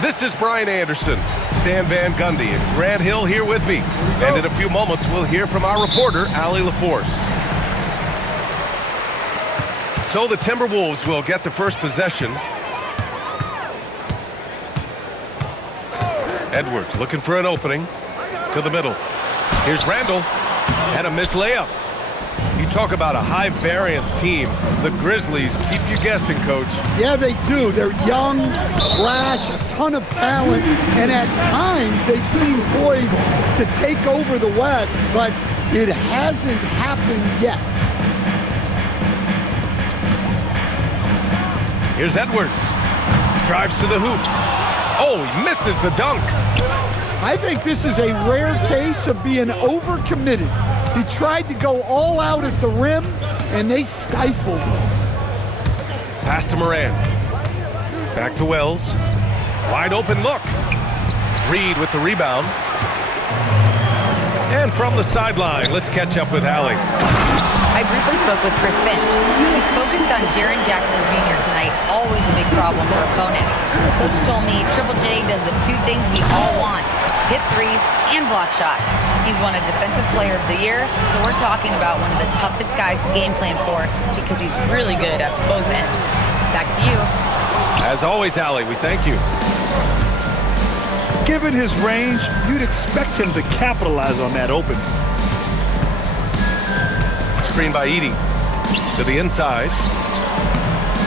This is Brian Anderson, Stan Van Gundy, and Grant Hill here with me. And in a few moments, we'll hear from our reporter, Allie LaForce. So the Timberwolves will get the first possession. Edwards looking for an opening to the middle. Here's Randall, and a missed layup. You talk about a high-variance team. The Grizzlies keep you guessing, Coach. Yeah, they do. They're young, brash, a ton of talent, and at times they've seemed poised to take over the West, but it hasn't happened yet. Here's Edwards. Drives to the hoop. Oh, he misses the dunk. I think this is a rare case of being overcommitted. He tried to go all out at the rim, and they stifled him. Pass to Moran. Back to Wells. Wide open look. Reed with the rebound. And from the sideline, let's catch up with Allie. I briefly spoke with Chris Finch. He's focused on Jaren Jackson Jr. tonight, always a big problem for opponents. Coach told me Triple J does the two things we all want: hit threes and block shots. He's won a Defensive Player of the Year, so we're talking about one of the toughest guys to game plan for because he's really good at both ends. Back to you. As always, Allie, we thank you. Given his range, you'd expect him to capitalize on that open. Screen by Edey to the inside.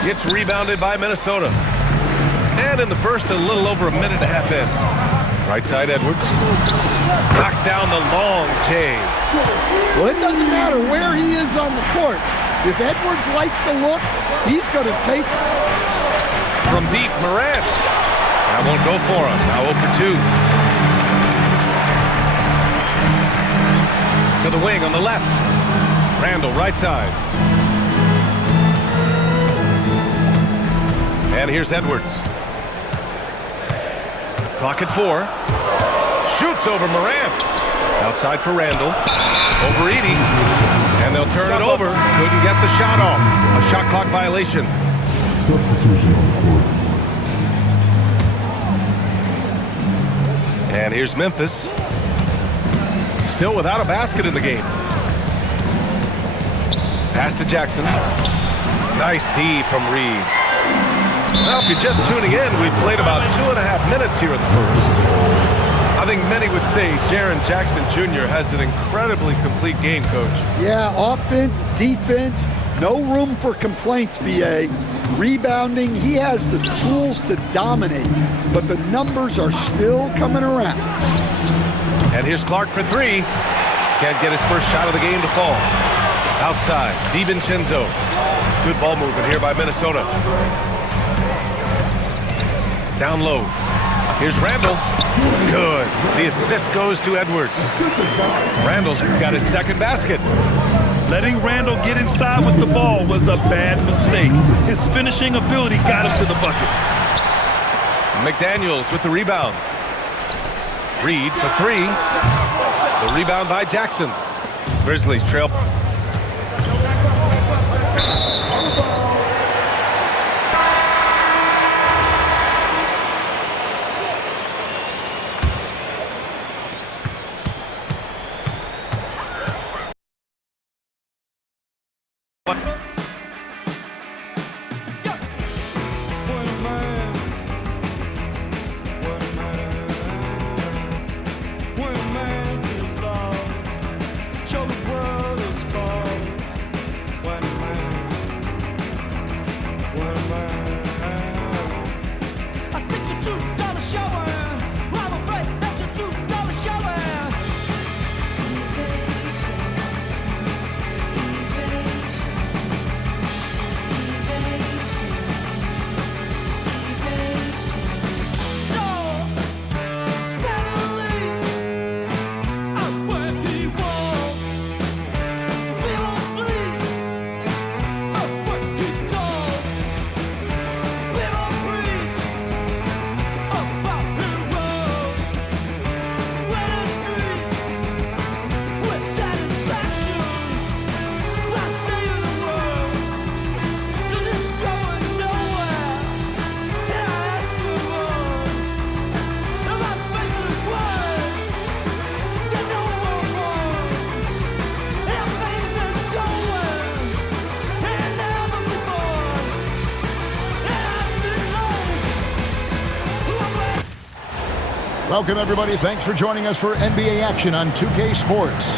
Gets rebounded by Minnesota. And in the first, a little over a minute and a half in. Right side, Edwards. Knocks down the long J. Well, it doesn't matter where he is on the court. If Edwards likes a look, he's going to take it. From deep, Moran. That won't go for him. Now 0 for 2. To the wing on the left. Randall, right side. And here's Edwards. Clock at 4. Shoots over Moran. Outside for Randall. Over Edey. And they'll turn it over. Couldn't get the shot off. A shot clock violation. Substitution on court. And here's Memphis. Still without a basket in the game. Pass to Jackson. Nice D from Reed. Well, if you're just tuning in, we've played about 2.5 minutes here in the first. I think many would say Jaren Jackson Jr. has an incredibly complete game, Coach. Yeah, offense, defense, no room for complaints, B.A. Rebounding, he has the tools to dominate, but the numbers are still coming around. And here's Clark for 3. Can't get his first shot of the game to fall. Outside, DiVincenzo. Good ball movement here by Minnesota. Down low. Here's Randall. Good. The assist goes to Edwards. Randall's got his second basket. Letting Randall get inside with the ball was a bad mistake. His finishing ability got him to the bucket. McDaniels with the rebound. Reed for 3. The rebound by Jackson. Grizzlies trail. Welcome, everybody. Thanks for joining us for NBA action on 2K Sports.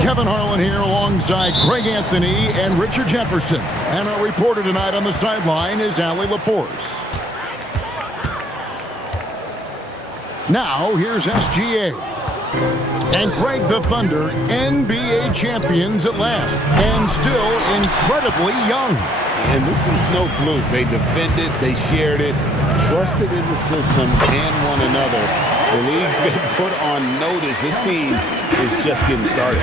Kevin Harlan here alongside Craig Anthony and Richard Jefferson. And our reporter tonight on the sideline is Allie LaForce. Now, here's SGA. And Craig, the Thunder, NBA champions at last, and still incredibly young. And this is no fluke. They defended, they shared it, trusted in the system and one another. The league's been put on notice. This team is just getting started.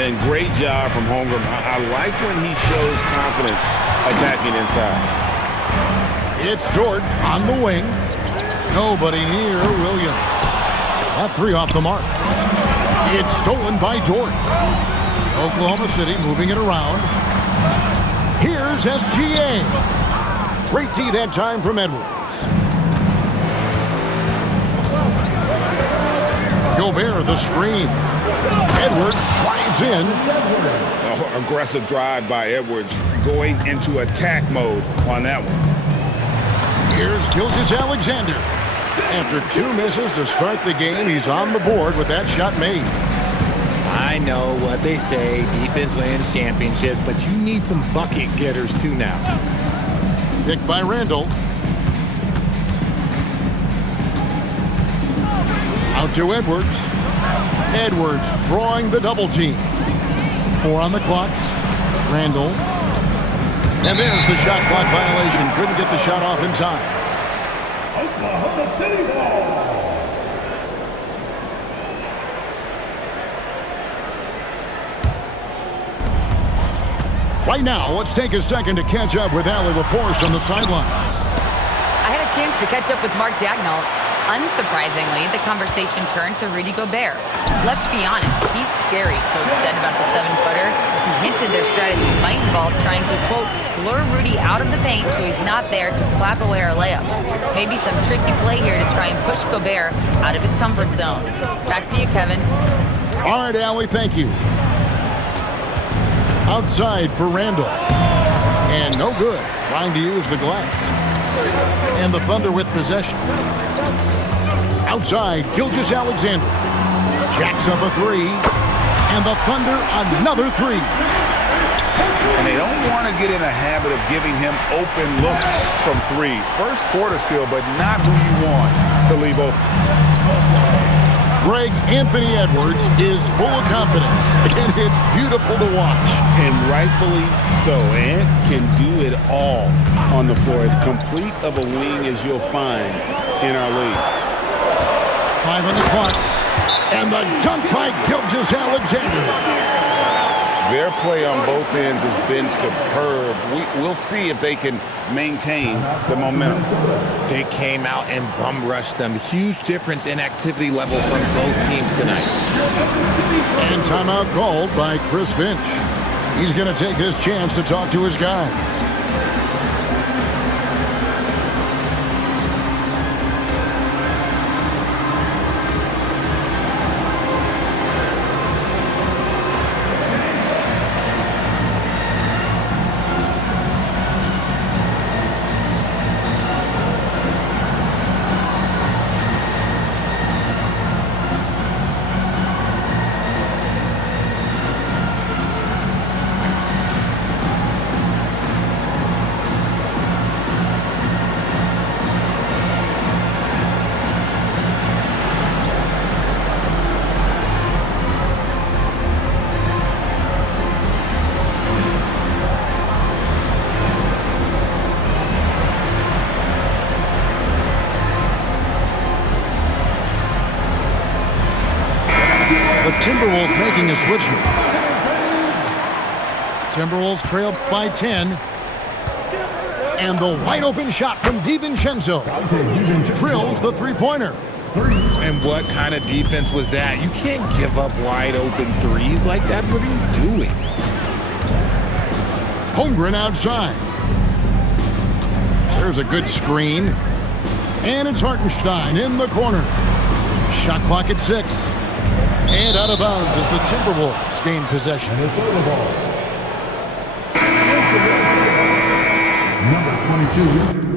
And great job from Holmgren. I like when he shows confidence attacking inside. It's Dort on the wing. Nobody near Williams. That three off the mark. It's stolen by Dort. Oklahoma City moving it around. Here's SGA. Great D that time from Edwards. Gobert the screen. Edwards drives in. Oh, aggressive drive by Edwards, going into attack mode on that one. Here's Gilgeous-Alexander. After two misses to start the game, he's on the board with that shot made. I know what they say, defense wins championships, but you need some bucket getters too now. Picked by Randall. Out to Edwards. Edwards drawing the double team. 4 on the clock. Randall. And there's the shot clock violation. Couldn't get the shot off in time. Oklahoma City ball. Right now, let's take a second to catch up with Allie LaForce on the sidelines. I had a chance to catch up with Mark Daigneault. Unsurprisingly, the conversation turned to Rudy Gobert. Let's be honest, he's scary, Coach said about the 7-footer. He hinted their strategy might involve trying to, quote, lure Rudy out of the paint so he's not there to slap away our layups. Maybe some tricky play here to try and push Gobert out of his comfort zone. Back to you, Kevin. All right, Allie, thank you. Outside for Randall. And no good, trying to use the glass. And the Thunder with possession. Outside, Gilgeous-Alexander. Jacks up a three. And the Thunder another three. And they don't want to get in a habit of giving him open looks from three. First quarter still, but not who you want to leave open. Greg Anthony Edwards is full of confidence, and it's beautiful to watch. And rightfully so. Ant can do it all on the floor. As complete of a wing as you'll find in our league. 5 on the clock. And the dunk by Gilgeous-Alexander. Their play on both ends has been superb. We'll see if they can maintain the momentum. They came out and bum rushed them. Huge difference in activity level from both teams tonight. And timeout called by Chris Finch. He's going to take this chance to talk to his guys. Timberwolves making a switch here. Timberwolves trail by 10. And the wide open shot from DiVincenzo. Drills the three-pointer. And what kind of defense was that? You can't give up wide open threes like that. What are you doing? Holmgren outside. There's a good screen. And it's Hartenstein in the corner. Shot clock at 6. And out of bounds as the Timberwolves gain possession. And the serve ball. Number 22.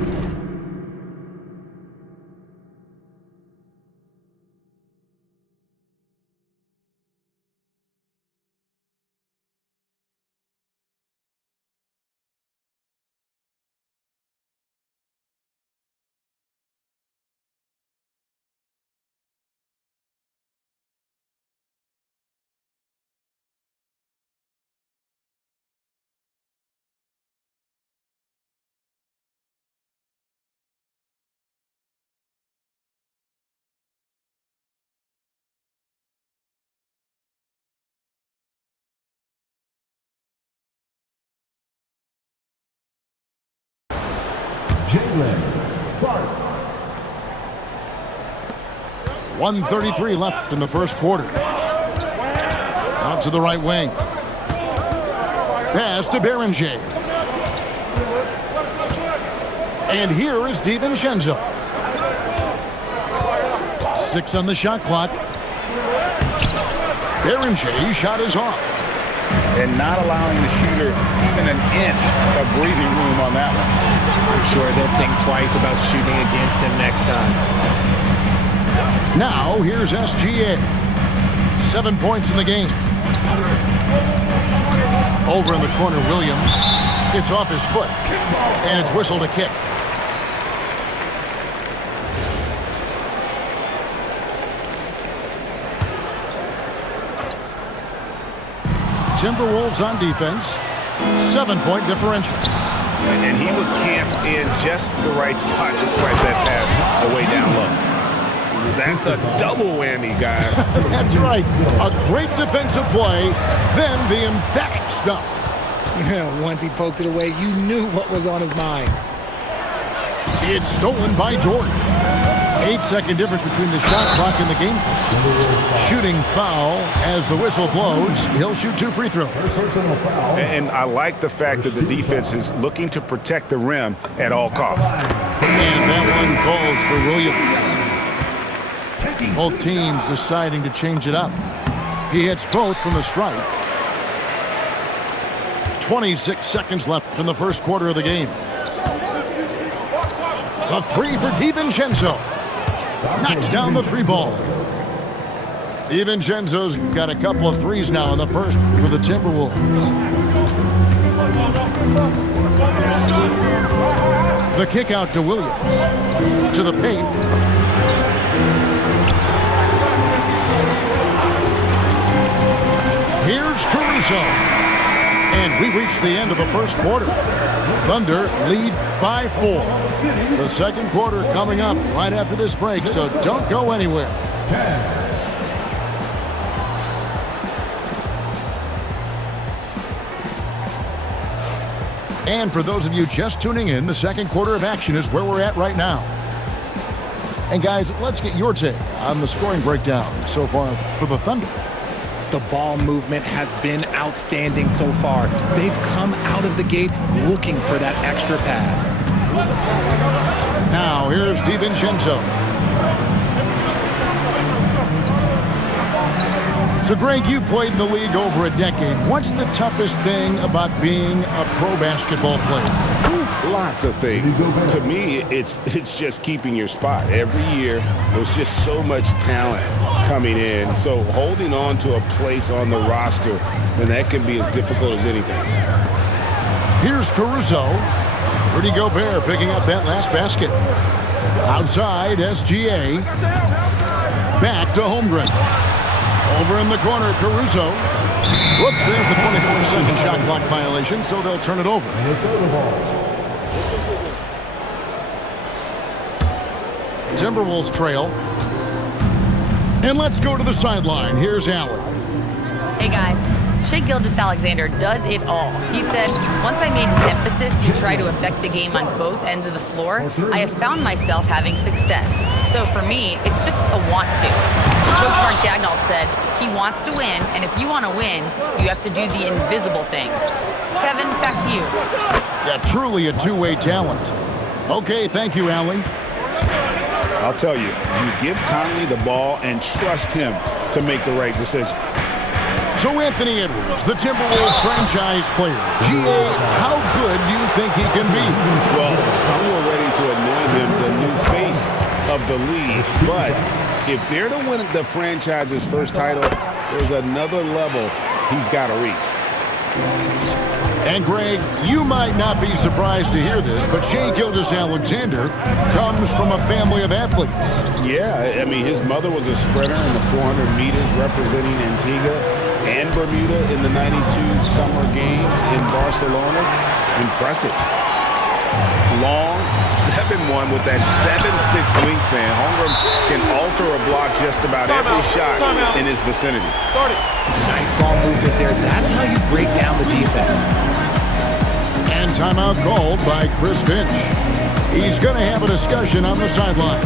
$1:33 left in the first quarter. Out to the right wing. Pass to Berenger. And here is DiVincenzo. 6 on the shot clock. Berenger's shot is off. And not allowing the shooter even an inch of breathing room on that one. I'm sure they'll think twice about shooting against him next time. Now, here's SGA. 7 points in the game. Over in the corner, Williams. It's off his foot. And it's whistled a kick. Timberwolves on defense. 7-point differential. And he was camped in just the right spot to swipe that pass away down low. That's a double whammy, guys. That's right. A great defensive play, then the emphatic stuff. Once he poked it away, you knew what was on his mind. It's stolen by Dort. 8-second difference between the shot clock and the game clock. Shooting foul as the whistle blows. He'll shoot 2 free throws. And I like the fact that the defense is looking to protect the rim at all costs. And that one falls for Williams. Both teams deciding to change it up. He hits both from the stripe. 26 seconds left in the first quarter of the game. A three for DiVincenzo. Knocks down the 3 ball. DiVincenzo's got a couple of threes now in the first for the Timberwolves. The kick out to Williams. To the paint. Here's Caruso. And we reach the end of the first quarter. Thunder lead by 4. The second quarter coming up right after this break, so don't go anywhere. And for those of you just tuning in, the second quarter of action is where we're at right now. And guys, let's get your take on the scoring breakdown so far for the Thunder. The ball movement has been outstanding so far. They've come out of the gate looking for that extra pass. Now, here's DiVincenzo. So, Greg, you played in the league over a decade. What's the toughest thing about being a pro basketball player? Lots of things. To me, it's just keeping your spot. Every year, there's just so much talent coming in. So holding on to a place on the roster, then that can be as difficult as anything. Here's Caruso. Rudy Gobert picking up that last basket. Outside, SGA. Back to Holmgren. Over in the corner, Caruso. Whoops, there's the 24-second shot clock violation, so they'll turn it over. Timberwolves trail. And let's go to the sideline. Here's Allen. Hey guys, Shai Gilgeous-Alexander does it all. He said, once I made an emphasis to try to affect the game on both ends of the floor, I have found myself having success. So for me, it's just a want to. Coach Mark Daigneault said, he wants to win, and if you want to win, you have to do the invisible things. Kevin, back to you. Yeah, truly a two-way talent. Okay, thank you, Allen. I'll tell you, you give Conley the ball and trust him to make the right decision. So Anthony Edwards, the Timberwolves franchise player. G.A., how good do you think he can be? Well, some were ready to anoint him the new face of the league. But if they're to win the franchise's first title, there's another level he's got to reach. And Greg, you might not be surprised to hear this, but Shai Gilgeous-Alexander comes from a family of athletes. Yeah, I mean, his mother was a sprinter in the 400 meters representing Antigua and Bermuda in the 92 Summer Games in Barcelona. Impressive. Long 7'1" with that 7'6" wingspan. Holmgren can alter a block just about every shot in his vicinity. Nice ball movement there. That's how you break down the defense. And And timeout called by Chris Finch. He's going to have a discussion on the sideline.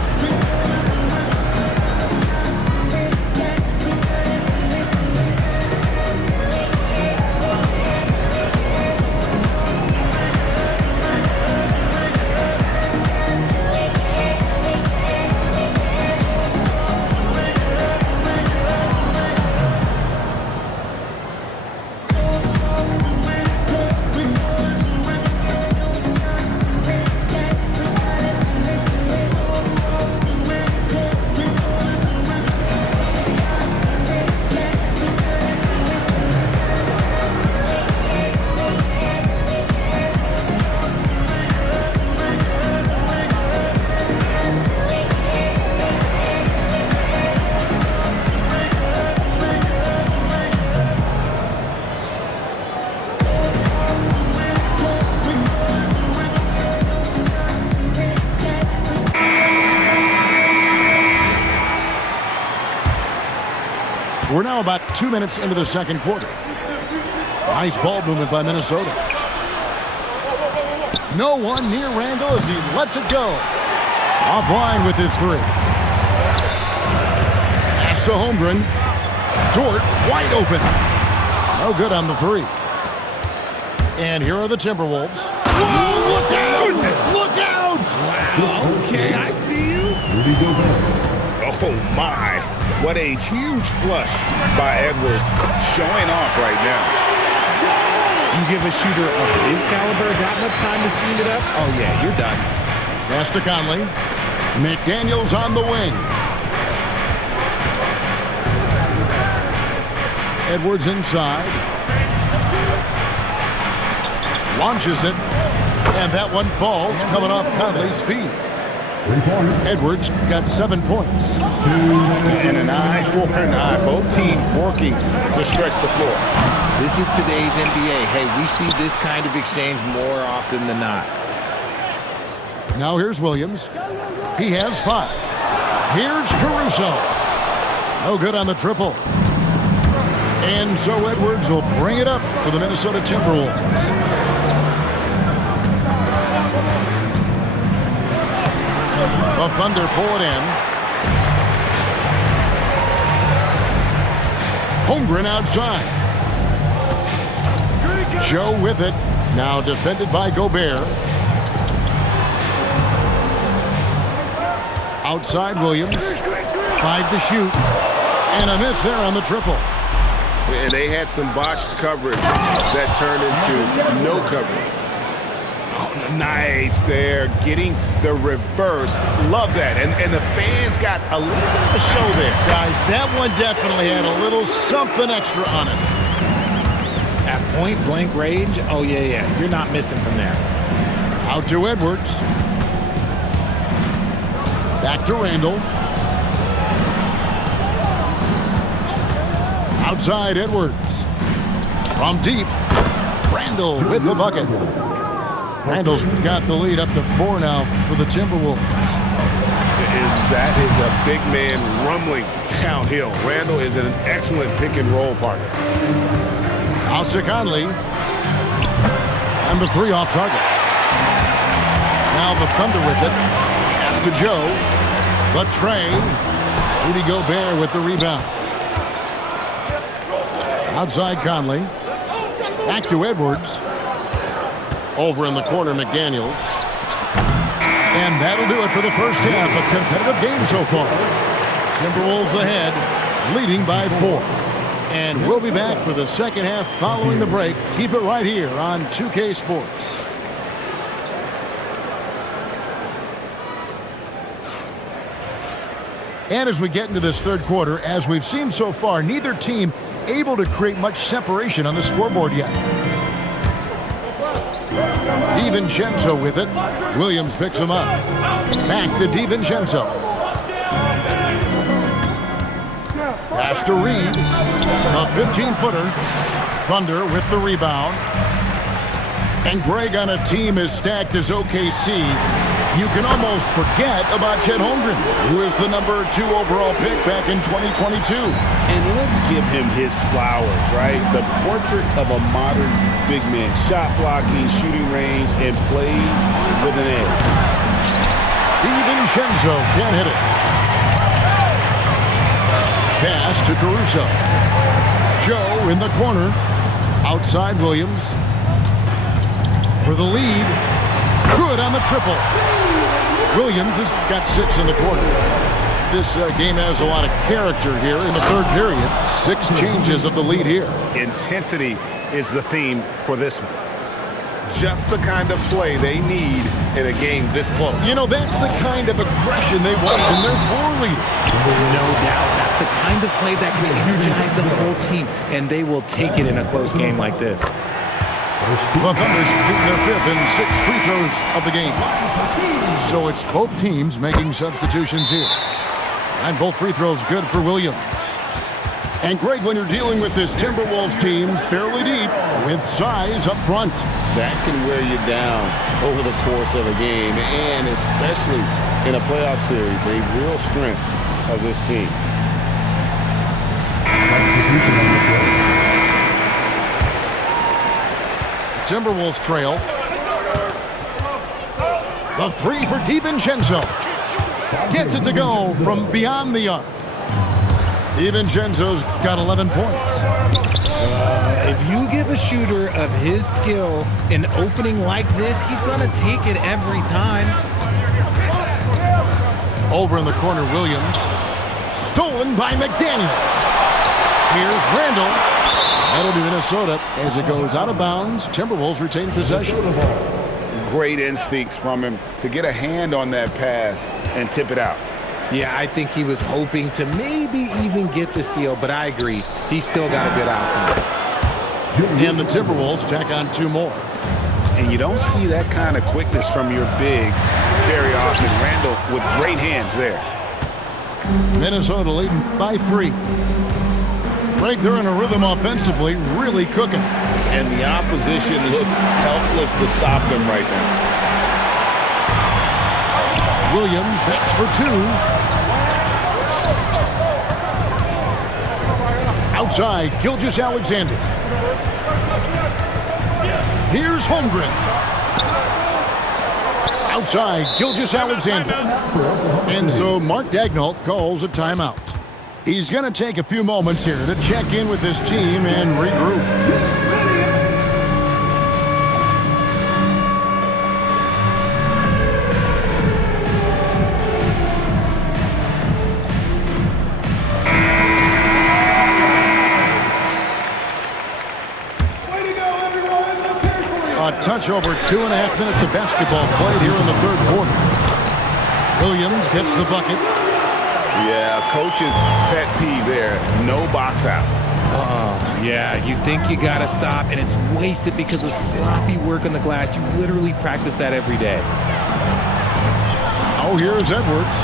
We're now about 2 minutes into the second quarter. Nice ball movement by Minnesota. No one near Randall as he lets it go. Offline with his three. Pass to Holmgren. Dort wide open. No good on the three. And here are the Timberwolves. Whoa, look out! Look out! Wow, okay, I see you. Oh, my. What a huge flush by Edwards, showing off right now. You give a shooter of his caliber that much time to seam it up? Oh, yeah, you're done. Pass to Conley. McDaniels on the wing. Edwards inside. Launches it. And that one falls, coming off Conley's feet. Edwards got 7 points. And an eye for an eye. Both teams working to stretch the floor. This is today's NBA. Hey, we see this kind of exchange more often than not. Now here's Williams. He has 5. Here's Caruso. No good on the triple. And so Edwards will bring it up for the Minnesota Timberwolves. The Thunder pull it in. Holmgren outside. Joe with it. Now defended by Gobert. Outside Williams. 5 to shoot. And a miss there on the triple. And they had some botched coverage that turned into no coverage. Oh, nice there, getting the reverse. Love that. And the fans got a little bit of a show there. Guys, that one definitely had a little something extra on it. At point blank range, oh yeah, you're not missing from there. Out to Edwards. Back to Randall. Outside Edwards. From deep. Randall with the bucket. Randall's got the lead up to 4 now for the Timberwolves. And that is a big man rumbling downhill. Randall is an excellent pick and roll partner. Out to Conley. And the 3 off target. Now the Thunder with it. Pass to Joe. The Trey. Rudy Gobert with the rebound. Outside Conley. Back to Edwards. Over in the corner, McDaniels. And that'll do it for the first half. A competitive game so far. Timberwolves ahead, leading by 4. And we'll be back for the second half following the break. Keep it right here on 2K Sports. And as we get into this third quarter, as we've seen so far, neither team able to create much separation on the scoreboard yet. DiVincenzo with it. Williams picks him up. Back to DiVincenzo. Pass to Reed. A 15-footer. Thunder with the rebound. And Greg on a team as stacked as OKC. You can almost forget about Chet Holmgren, who is the number 2 overall pick back in 2022. And let's give him his flowers, right? The portrait of a modern big man. Shot blocking, shooting range, and plays with an edge. DiVincenzo can't hit it. Pass to Caruso. Joe in the corner. Outside Williams. For the lead. Good on the triple. Williams has got 6 in the quarter. This game has a lot of character here in the third period. 6 changes of the lead here. Intensity is the theme for this one. Just the kind of play they need in a game this close. You know, that's the kind of aggression they want from their floor leader. No doubt. That's the kind of play that can energize the whole team, and they will take it in a close game like this. The Thunder shooting their 5th and 6th free throws of the game. So it's both teams making substitutions here. And both free throws good for Williams. And Greg, when you're dealing with this Timberwolves team fairly deep with size up front, that can wear you down over the course of a game, and especially in a playoff series, a real strength of this team. Timberwolves trail. The 3 for DiVincenzo. Gets it to go from beyond the arc. DiVincenzo's got 11 points. If you give a shooter of his skill an opening like this, he's going to take it every time. Over in the corner, Williams. Stolen by McDaniel. Here's Randall. That'll be Minnesota as it goes out of bounds. Timberwolves retain possession. Great instincts from him to get a hand on that pass and tip it out. Yeah, I think he was hoping to maybe even get the steal, but I agree. He's still got a good outcome. And the Timberwolves tack on 2 more. And you don't see that kind of quickness from your bigs very often. Randall with great hands there. Minnesota leading by 3. Right there in a rhythm offensively, really cooking. And the opposition looks helpless to stop them right now. Williams, that's for 2. Outside, Gilgeous-Alexander. Here's Holmgren. Outside, Gilgeous-Alexander. And so Mark Daigneault calls a timeout. He's going to take a few moments here to check in with his team and regroup. A touch over 2.5 minutes of basketball played here in the third quarter. Williams gets the bucket. Yeah, coach's pet peeve there. No box out. Yeah, you think you got to stop, and it's wasted because of sloppy work on the glass. You literally practice that every day. Oh, here's Edwards.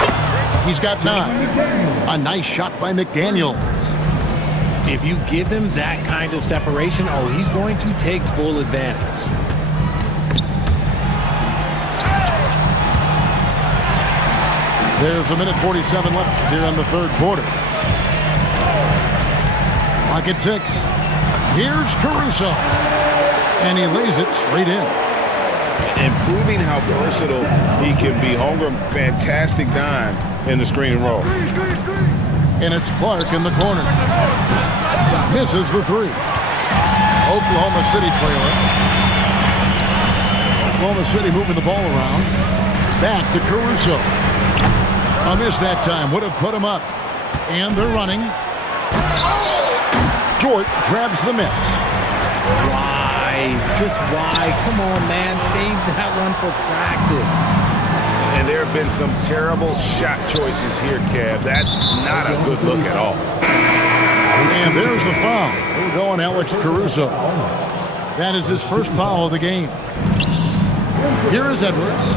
He's got 9. A nice shot by McDaniels. If you give him that kind of separation, oh, he's going to take full advantage. There's a minute 47 left here in the third quarter. Clock at 6. Here's Caruso. And he lays it straight in. And proving how versatile he can be. Holmgren, fantastic dime in the screen and roll. And it's Clark in the corner. Misses the 3. Oklahoma City trailing. Oklahoma City moving the ball around. Back to Caruso. A miss that time. Would have put him up. And they're running. Dort grabs the miss. Why? Just why? Come on, man. Save that one for practice. And there have been some terrible shot choices here, Kev. That's not a good look at all. And there's the foul. We're going Alex Caruso. That is his first foul of the game. Here is Edwards.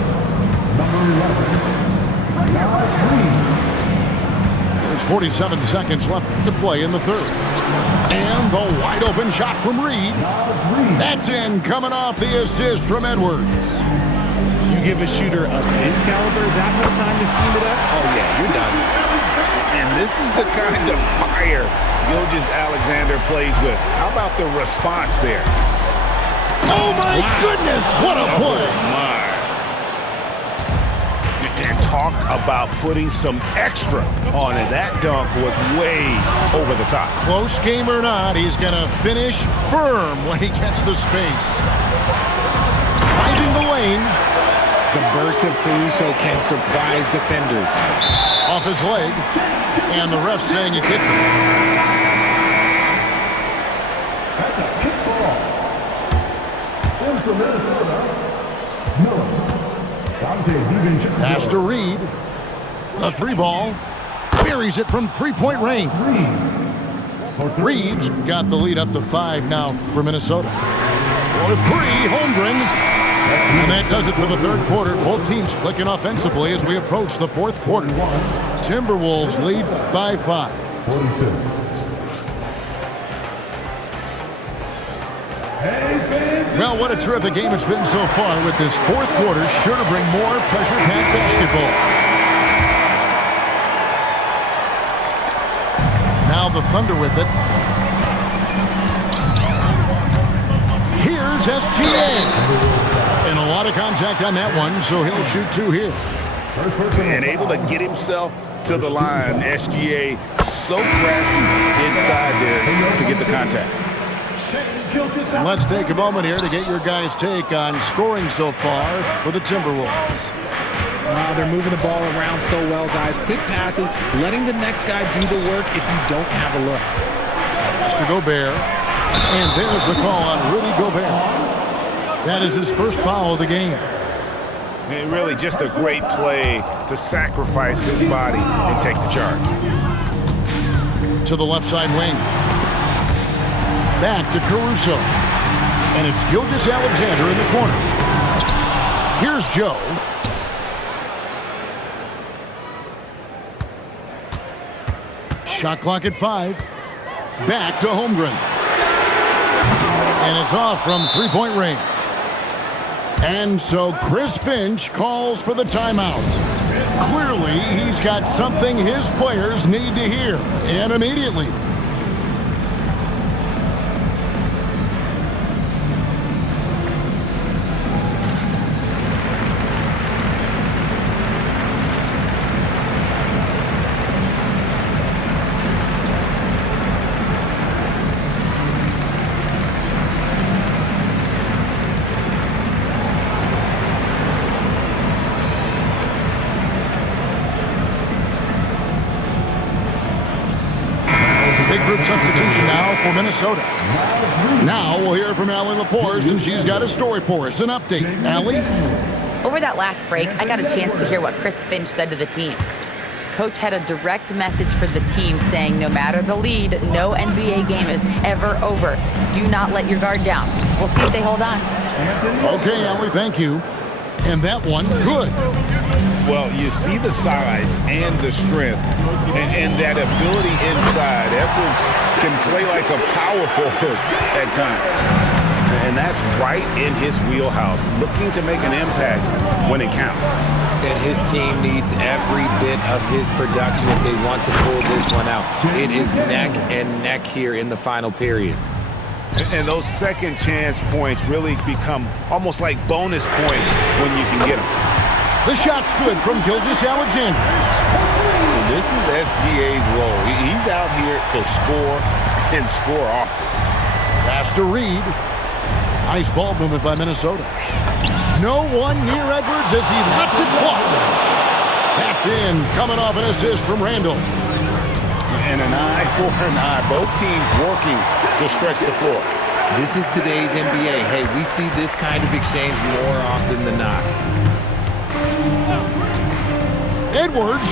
There's 47 seconds left to play in the third. And the wide open shot from Reed. That's in, coming off the assist from Edwards. You give a shooter of his caliber that much time to seam it up, oh yeah, you're done. And this is the kind of fire Gilgeous-Alexander plays with. How about the response there? Oh, my goodness. What a play. My. And talk about putting some extra on it. That dunk was way over the top. Close game or not, he's going to finish firm when he gets the space. Finding the lane. The burst of Caruso can surprise defenders. Off his leg. And the ref saying he kicked him. That's a kick ball. In for Minnesota, Miller. Pass to Reed. A three ball. Buries it from three-point range. Reed's got the lead up to 5 now for Minnesota. For 3, Holmgren. And that does it for the third quarter. Both teams clicking offensively as we approach the fourth quarter. Timberwolves lead by 5. 46. Well, what a terrific game it's been so far, with this fourth quarter sure to bring more pressure-packed basketball. Now the Thunder with it. Here's SGA. And a lot of contact on that one, so he'll shoot 2 here. And able to get himself to the line. SGA so crafty inside there to get the contact. And let's take a moment here to get your guys' take on scoring so far for the Timberwolves. They're moving the ball around so well, guys. Quick passes, letting the next guy do the work if you don't have a look. Mr. Gobert. And there's the call on Rudy Gobert. That is his first foul of the game. And really just a great play to sacrifice his body and take the charge. To the left side wing. Back to Caruso. And it's Gilgeous-Alexander in the corner. Here's Joe. Shot clock at 5. Back to Holmgren. And it's off from three-point range. And so Chris Finch calls for the timeout. Clearly, he's got something his players need to hear, and immediately. Substitution now for Minnesota. Now we'll hear from Allie LaForce, and she's got a story for us. An update. Allie? Over that last break, I got a chance to hear what Chris Finch said to the team. Coach had a direct message for the team saying no matter the lead, no NBA game is ever over. Do not let your guard down. We'll see if they hold on. Okay, Allie, thank you. And that one, good. Well, you see the size and the strength and that ability inside. Edwards can play like a power forward at times. And that's right in his wheelhouse, looking to make an impact when it counts. And his team needs every bit of his production if they want to pull this one out. It is neck and neck here in the final period. And those second chance points really become almost like bonus points when you can get them. The shot's good from Gilgeous-Alexander. This is SGA's role. He's out here to score and score often. Pass to Reed. Nice ball movement by Minnesota. No one near Edwards as he lets it fly. That's in, coming off an assist from Randall. And an eye for an eye. Both teams working to stretch the floor. This is today's NBA. Hey, we see this kind of exchange more often than not. Edwards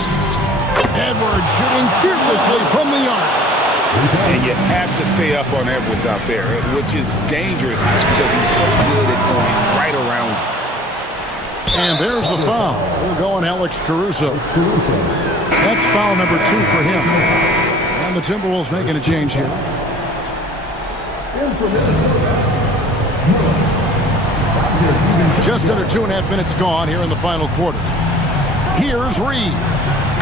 shooting fearlessly from the arc. And you have to stay up on Edwards out there, which is dangerous because he's so good at going right around you. And there's the foul. We'll go on Alex Caruso. That's foul number 2 for him. And the Timberwolves making a change here. Just under 2.5 minutes gone here in the final quarter. Here's Reed.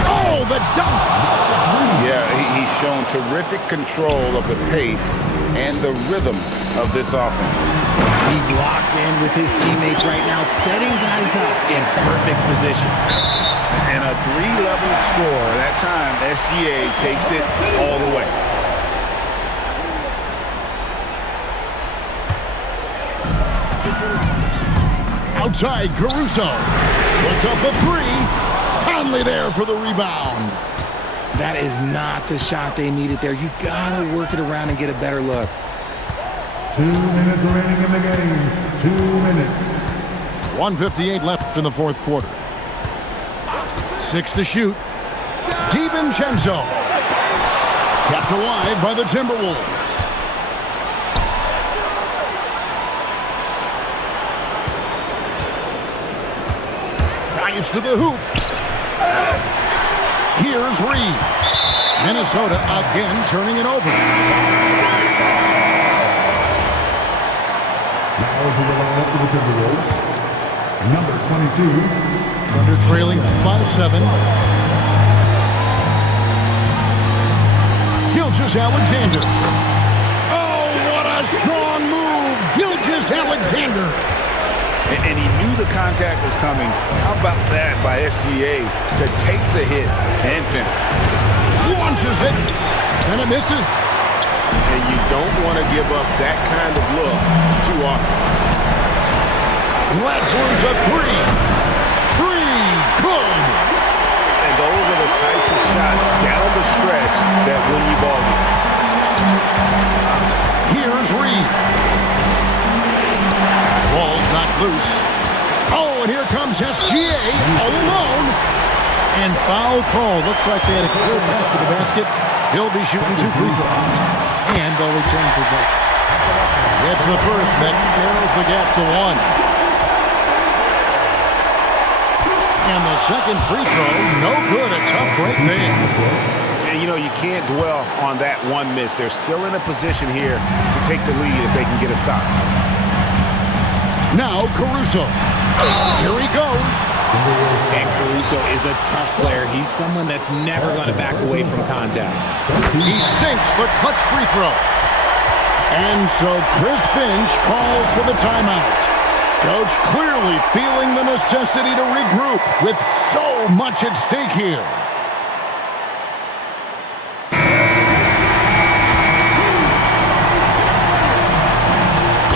Oh, the dunk! Yeah, he's shown terrific control of the pace and the rhythm of this offense. He's locked in with his teammates right now, setting guys up in perfect position. And a 3-level score. That time, SGA takes it all the way. Outside, Caruso puts up a 3. Conley there for the rebound. That is not the shot they needed there. You gotta work it around and get a better look. 2 minutes remaining in the game. 2 minutes. 1:58 left in the fourth quarter. 6 to shoot. DiVincenzo. Kept alive by the Timberwolves. Drives to the hoop. Here's Reed. Minnesota again turning it over. Now to the lineup for the Timberwolves. Number 22. Under trailing by 7. Gilgeous-Alexander. Oh, what a strong move. Gilgeous-Alexander. And he knew the contact was coming. How about that by SGA to take the hit and finish? Launches it, and it misses. And you don't want to give up that kind of look too often. Wrestler's a 3. 3, good. And those are the types of shots down the stretch that win you ball games. Here's Reed. Ball's not loose. Oh, and here comes SGA alone. And foul call. Looks like they had a clear path to the basket. He'll be shooting 2 free throws. And they'll retain possession. Gets the first. That narrows the gap to 1. And the second free throw, no good. A tough break there. And, you know, you can't dwell on that one miss. They're still in a position here to take the lead if they can get a stop. Now Caruso. Here he goes. And Caruso is a tough player. He's someone that's never going to back away from contact. He sinks the clutch free throw. And so Chris Finch calls for the timeout. Coach clearly feeling the necessity to regroup with so much at stake here.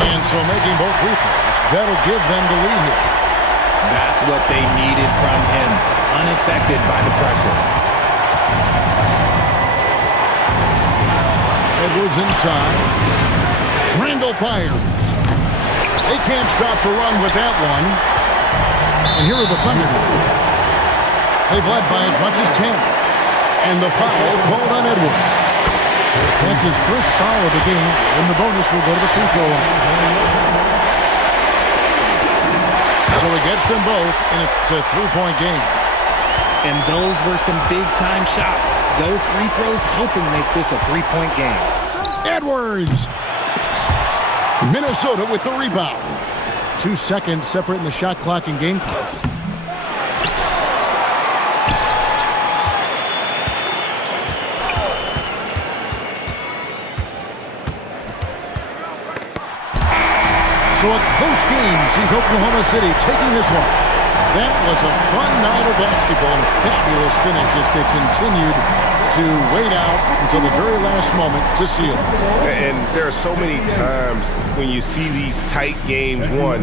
And so making both free throws, that'll give them the lead here. That's what they needed from him, unaffected by the pressure. Edwards inside. Randall fires. They can't stop the run with that one. And here are the Thunder. They've led by as much as 10. And the foul called on Edwards. That's his first foul of the game, and the bonus will go to the free throw line. So he gets them both, and it's a 3-point game. And those were some big-time shots. Those free throws helping make this a 3-point game. Edwards! Minnesota with the rebound. 2 seconds separating the shot clock and game clock. So a close game sees Oklahoma City taking this one. That was a fun night of basketball and fabulous finish as they continued to wait out until the very last moment to seal it. And there are so many times when you see these tight games won.